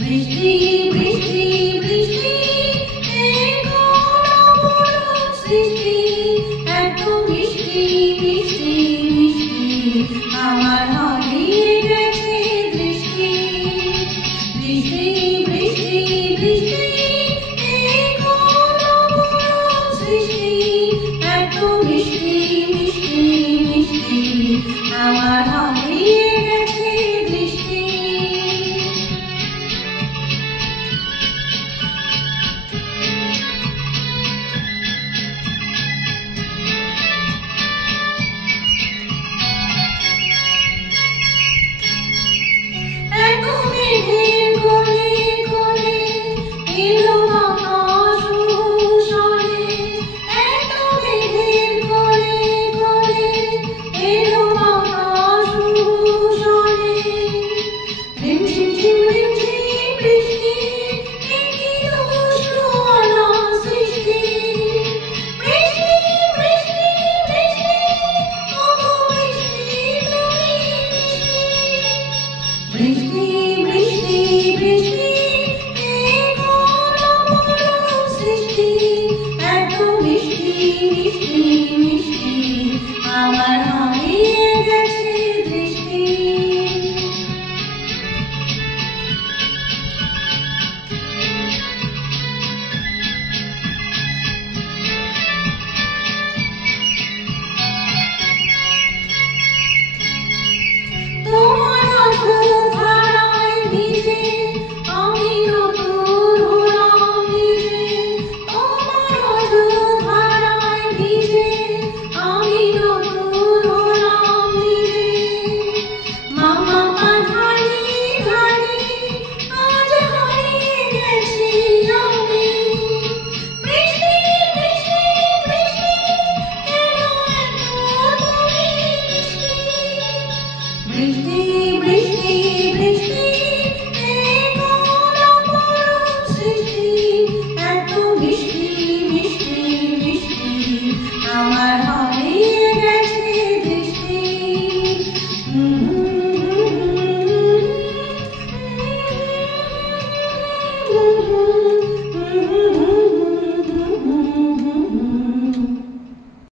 বৃষ্টি বৃষ্টি বৃষ্টি এই কোন সৃষ্টি এত মিষ্টি মিষ্টি মিষ্টি আমার হারিয়ে গেছে দৃষ্টি বৃষ্টি বৃষ্টি বৃষ্টি এই কোন সৃষ্টি এত মিষ্টি মিষ্টি মিষ্টি আমার হারিয়ে গেছে দৃষ্টি বৃষ্টি বৃষ্টি বৃষ্টি এই কোন সৃষ্টি এত মিষ্টি মিষ্টি মিষ্টি আমার হারিয়ে গেছে দৃষ্টি বৃষ্টি